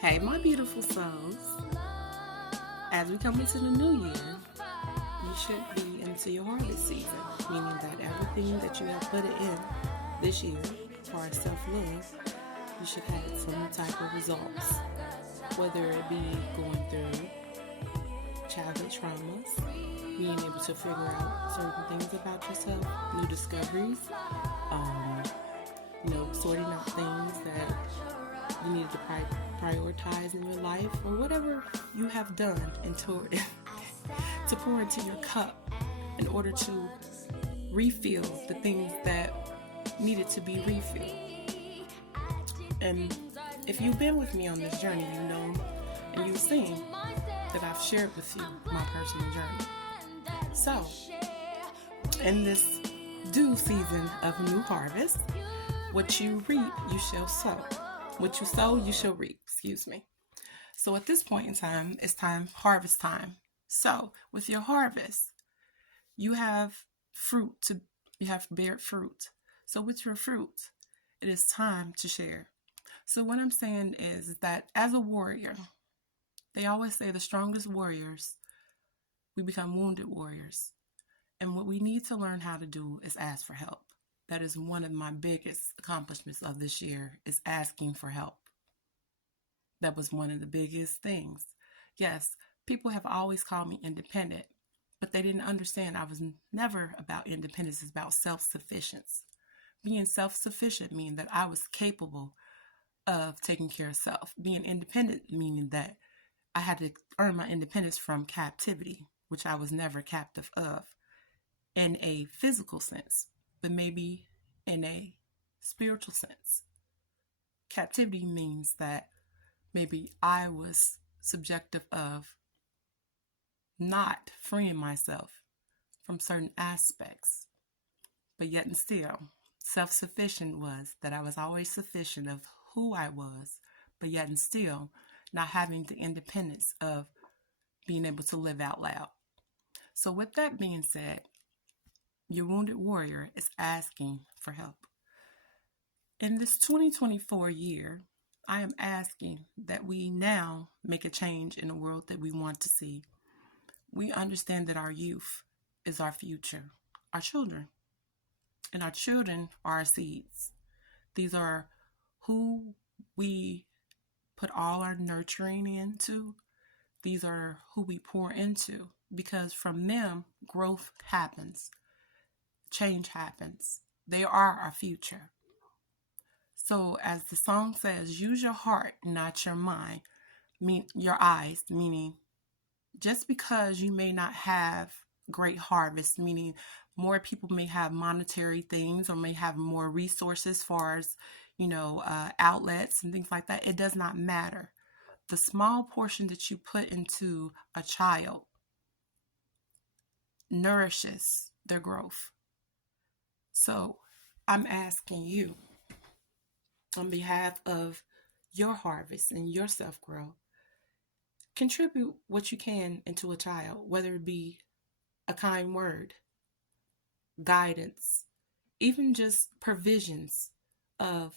Hey, my beautiful souls. As we come into the new year, you should be into your harvest season, meaning that everything that you have put in this year for self love, you should have some type of results. Whether it be going through childhood traumas, being able to figure out certain things about yourself, new discoveries, um, sorting out things that you need to prioritize in your life, or whatever you have done to pour into your cup in order to refill the things that needed to be refilled. And if you've been with me on this journey, you know and you've seen that I've shared with you my personal journey. So, in this due season of new harvest, what you reap, you shall sow. What you sow, you shall reap. Excuse me. So at this point in time, it's harvest time. So with your harvest, you have you have bear fruit. So with your fruit, it is time to share. So what I'm saying is that as a warrior, they always say the strongest warriors, we become wounded warriors. And what we need to learn how to do is ask for help. That is one of my biggest accomplishments of this year, is asking for help. That was one of the biggest things. Yes, people have always called me independent, but they didn't understand I was never about independence. It's about self-sufficiency. Being self-sufficient meaning that I was capable of taking care of self. Being independent meaning that I had to earn my independence from captivity, which I was never captive of in a physical sense, but maybe in a spiritual sense. Captivity means that maybe I was subjective of not freeing myself from certain aspects, but yet and still, self-sufficient was that I was always sufficient of who I was, but yet and still not having the independence of being able to live out loud. So with that being said, your wounded warrior is asking for help. In this 2024 year, I am asking that we now make a change in the world that we want to see. We understand that our youth is our future, our children, and our children are our seeds. These are who we put all our nurturing into. These are who we pour into, because from them, growth happens, change happens. They are our future. So, as the song says, use your heart, not your mind, your eyes, meaning just because you may not have great harvest, meaning more people may have monetary things or may have more resources as far as, outlets and things like that, it does not matter. The small portion that you put into a child nourishes their growth. So, I'm asking you, on behalf of your harvest and your self growth, contribute what you can into a child, whether it be a kind word, guidance, even just provisions of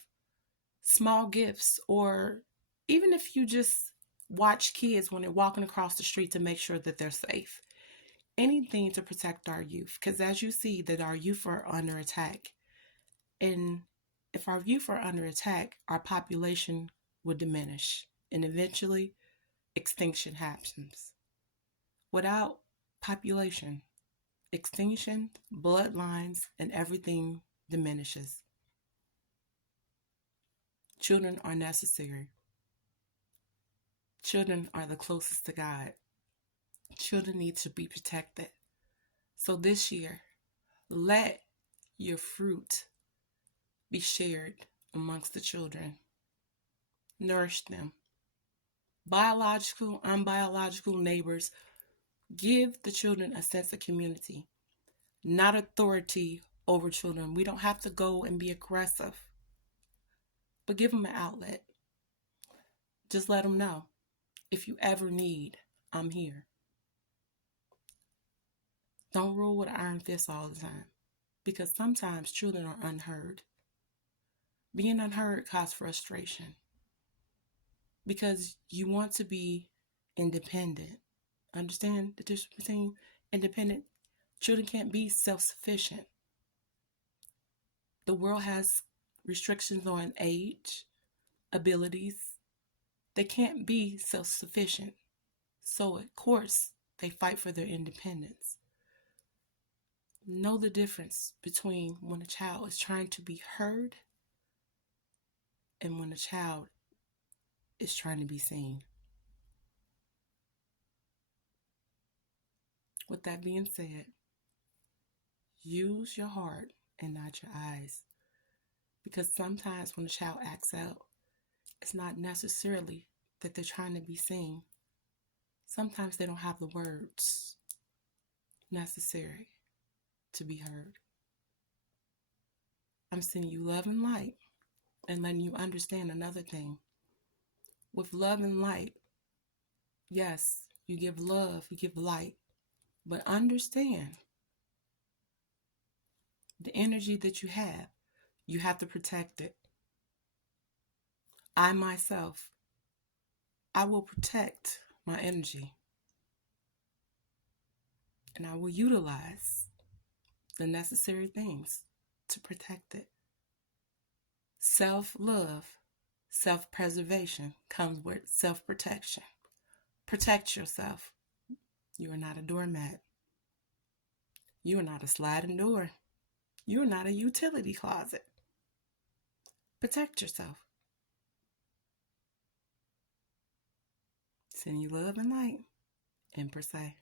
small gifts, or even if you just watch kids when they're walking across the street to make sure that they're safe. Anything to protect our youth, because as you see that our youth are under attack, and if our youth are under attack, our population will diminish, and eventually extinction happens. Without population, extinction, bloodlines, and everything diminishes. Children are necessary. Children are the closest to God. Children need to be protected. So this year, let your fruit be shared amongst the children. Nourish them. Biological, unbiological neighbors, give the children a sense of community, not authority over children. We don't have to go and be aggressive, but give them an outlet. Just let them know, if you ever need, I'm here. Don't rule with an iron fist all the time, because sometimes children are unheard. Being unheard causes frustration, because you want to be independent. Understand the difference between independent? Children can't be self-sufficient. The world has restrictions on age, abilities. They can't be self-sufficient. So, of course, they fight for their independence. Know the difference between when a child is trying to be heard and when a child is trying to be seen. With that being said, use your heart and not your eyes. Because sometimes when a child acts out, it's not necessarily that they're trying to be seen. Sometimes they don't have the words necessary to be heard. I'm sending you love and light and letting you understand another thing. With love and light, yes, you give love, you give light, but understand the energy that you have to protect it. I myself, I will protect my energy and I will utilize the necessary things to protect it. Self-love, self-preservation comes with self-protection. Protect yourself. You are not a doormat. You are not a sliding door. You are not a utility closet. Protect yourself. Send you love and light, and per se.